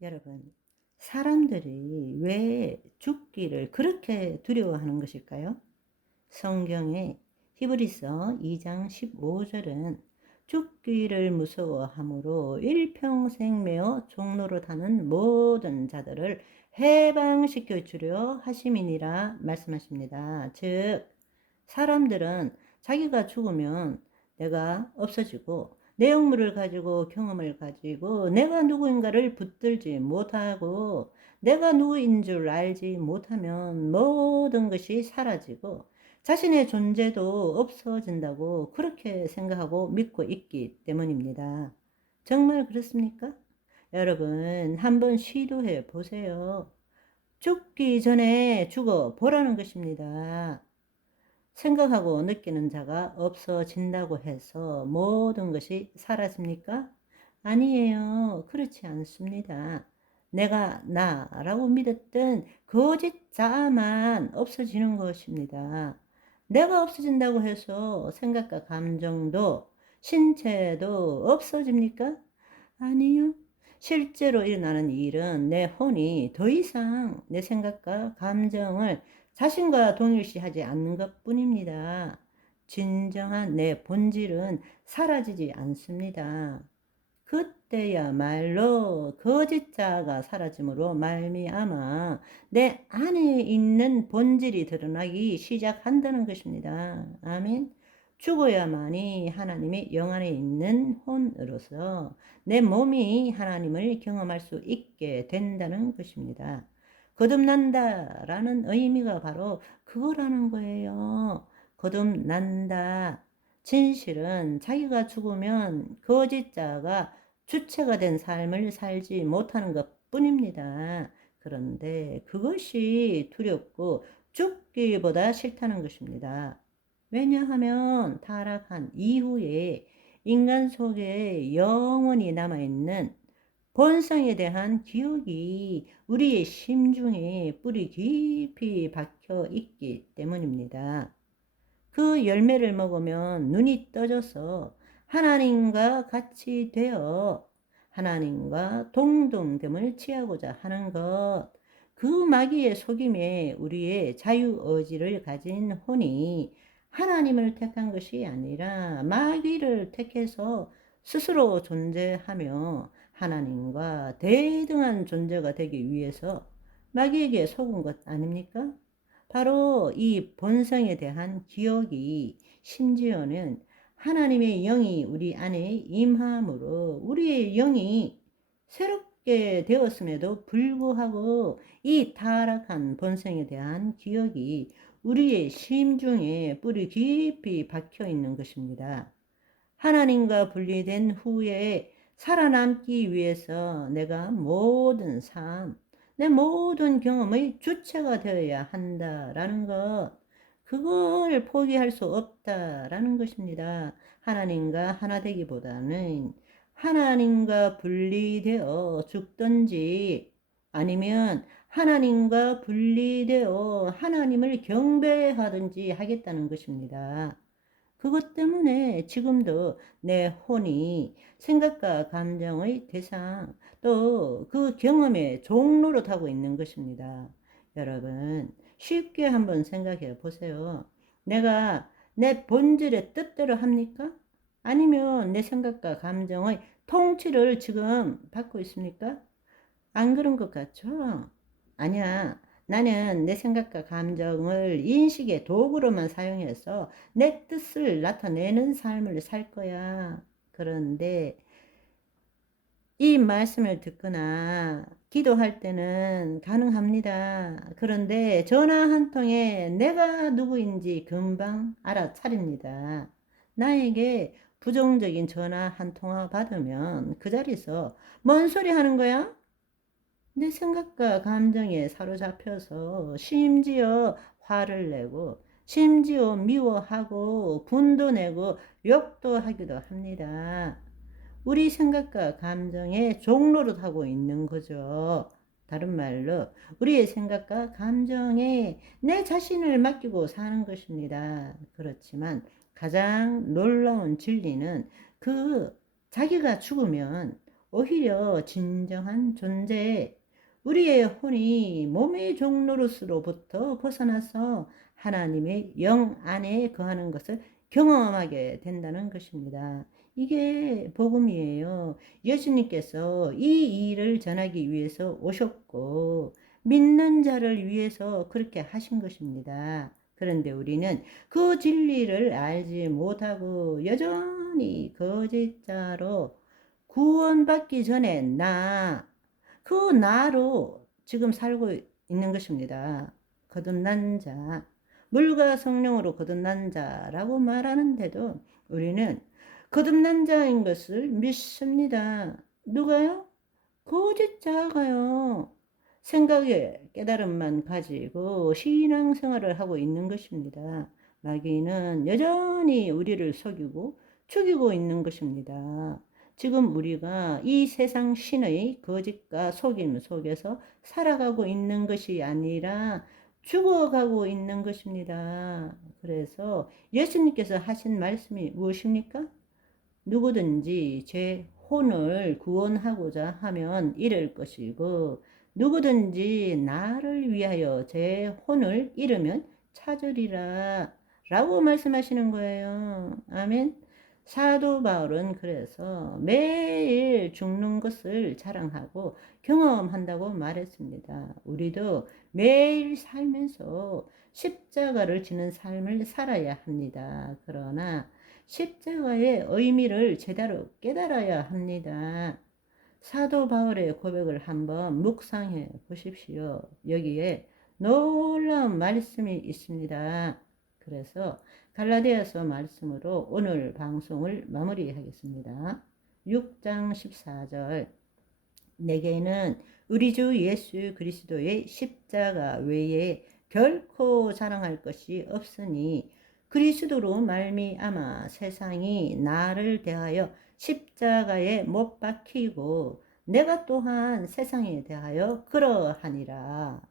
여러분, 사람들이 왜 죽기를 그렇게 두려워하는 것일까요? 성경의 히브리서 2장 15절은 죽기를 무서워함으로 일평생 매어 종로로 타는 모든 자들을 해방시켜 주려 하심이니라 말씀하십니다. 즉, 사람들은 자기가 죽으면 내가 없어지고 내 영물을 가지고 경험을 가지고 내가 누구인가를 붙들지 못하고 내가 누구인 줄 알지 못하면 모든 것이 사라지고 자신의 존재도 없어진다고 그렇게 생각하고 믿고 있기 때문입니다. 정말 그렇습니까? 여러분, 한번 시도해 보세요. 죽기 전에 죽어 보라는 것입니다. 생각하고 느끼는 자가 없어진다고 해서 모든 것이 사라집니까? 아니에요. 그렇지 않습니다. 내가 나라고 믿었던 거짓 자만 없어지는 것입니다. 내가 없어진다고 해서 생각과 감정도 신체도 없어집니까? 아니요. 실제로 일어나는 일은 내 혼이 더 이상 내 생각과 감정을 자신과 동일시하지 않는 것 뿐입니다. 진정한 내 본질은 사라지지 않습니다. 그때야말로 거짓자가 사라짐으로 말미암아 내 안에 있는 본질이 드러나기 시작한다는 것입니다. 아멘. 죽어야만이 하나님이 영 안에 있는 혼으로서 내 몸이 하나님을 경험할 수 있게 된다는 것입니다. 거듭난다라는 의미가 바로 그거라는 거예요. 거듭난다. 진실은 자기가 죽으면 거짓자가 주체가 된 삶을 살지 못하는 것 뿐입니다. 그런데 그것이 두렵고 죽기보다 싫다는 것입니다. 왜냐하면 타락한 이후에 인간 속에 영원히 남아있는 본성에 대한 기억이 우리의 심중에 뿌리 깊이 박혀 있기 때문입니다. 그 열매를 먹으면 눈이 떠져서 하나님과 같이 되어 하나님과 동등됨을 취하고자 하는 것. 그 마귀의 속임에 우리의 자유의지를 가진 혼이 하나님을 택한 것이 아니라 마귀를 택해서 스스로 존재하며 하나님과 대등한 존재가 되기 위해서 마귀에게 속은 것 아닙니까? 바로 이 본성에 대한 기억이 심지어는 하나님의 영이 우리 안에 임함으로 우리의 영이 새롭게 되었음에도 불구하고 이 타락한 본성에 대한 기억이 우리의 심중에 뿌리 깊이 박혀 있는 것입니다. 하나님과 분리된 후에 살아남기 위해서 내가 모든 삶, 내 모든 경험의 주체가 되어야 한다라는 것, 그걸 포기할 수 없다라는 것입니다. 하나님과 하나 되기보다는 하나님과 분리되어 죽든지 아니면 하나님과 분리되어 하나님을 경배하든지 하겠다는 것입니다. 그것 때문에 지금도 내 혼이 생각과 감정의 대상, 또 그 경험의 종로로 타고 있는 것입니다. 여러분, 쉽게 한번 생각해 보세요. 내가 내 본질의 뜻대로 합니까? 아니면 내 생각과 감정의 통치를 지금 받고 있습니까? 안 그런 것 같죠? 아니야. 나는 내 생각과 감정을 인식의 도구로만 사용해서 내 뜻을 나타내는 삶을 살 거야. 그런데 이 말씀을 듣거나 기도할 때는 가능합니다. 그런데 전화 한 통에 내가 누구인지 금방 알아차립니다. 나에게 부정적인 전화 한 통화 받으면 그 자리에서 뭔 소리 하는 거야? 내 생각과 감정에 사로잡혀서 심지어 화를 내고 심지어 미워하고 분도 내고 욕도 하기도 합니다. 우리 생각과 감정의 종로로 타고 있는 거죠. 다른 말로 우리의 생각과 감정에 내 자신을 맡기고 사는 것입니다. 그렇지만 가장 놀라운 진리는 그 자기가 죽으면 오히려 진정한 존재, 우리의 혼이 몸의 종노릇으로부터 벗어나서 하나님의 영 안에 거하는 것을 경험하게 된다는 것입니다. 이게 복음이에요. 예수님께서 이 일을 전하기 위해서 오셨고 믿는 자를 위해서 그렇게 하신 것입니다. 그런데 우리는 그 진리를 알지 못하고 여전히 거짓자로 구원받기 전에 그 나로 지금 살고 있는 것입니다. 거듭난 자, 물과 성령으로 거듭난 자라고 말하는데도 우리는 거듭난 자인 것을 믿습니다. 누가요? 거짓자가요. 생각에 깨달음만 가지고 신앙생활을 하고 있는 것입니다. 마귀는 여전히 우리를 속이고 죽이고 있는 것입니다. 지금 우리가 이 세상 신의 거짓과 속임 속에서 살아가고 있는 것이 아니라 죽어가고 있는 것입니다. 그래서 예수님께서 하신 말씀이 무엇입니까? 누구든지 제 혼을 구원하고자 하면 잃을 것이고 누구든지 나를 위하여 제 혼을 잃으면 찾으리라 라고 말씀하시는 거예요. 아멘. 사도 바울은 그래서 매일 죽는 것을 자랑하고 경험한다고 말했습니다. 우리도 매일 살면서 십자가를 지는 삶을 살아야 합니다. 그러나 십자가의 의미를 제대로 깨달아야 합니다. 사도 바울의 고백을 한번 묵상해 보십시오. 여기에 놀라운 말씀이 있습니다. 그래서 갈라디아서 말씀으로 오늘 방송을 마무리하겠습니다. 6장 14절 내게는 우리 주 예수 그리스도의 십자가 외에 결코 자랑할 것이 없으니 그리스도로 말미암아 세상이 나를 대하여 십자가에 못 박히고 내가 또한 세상에 대하여 그러하니라.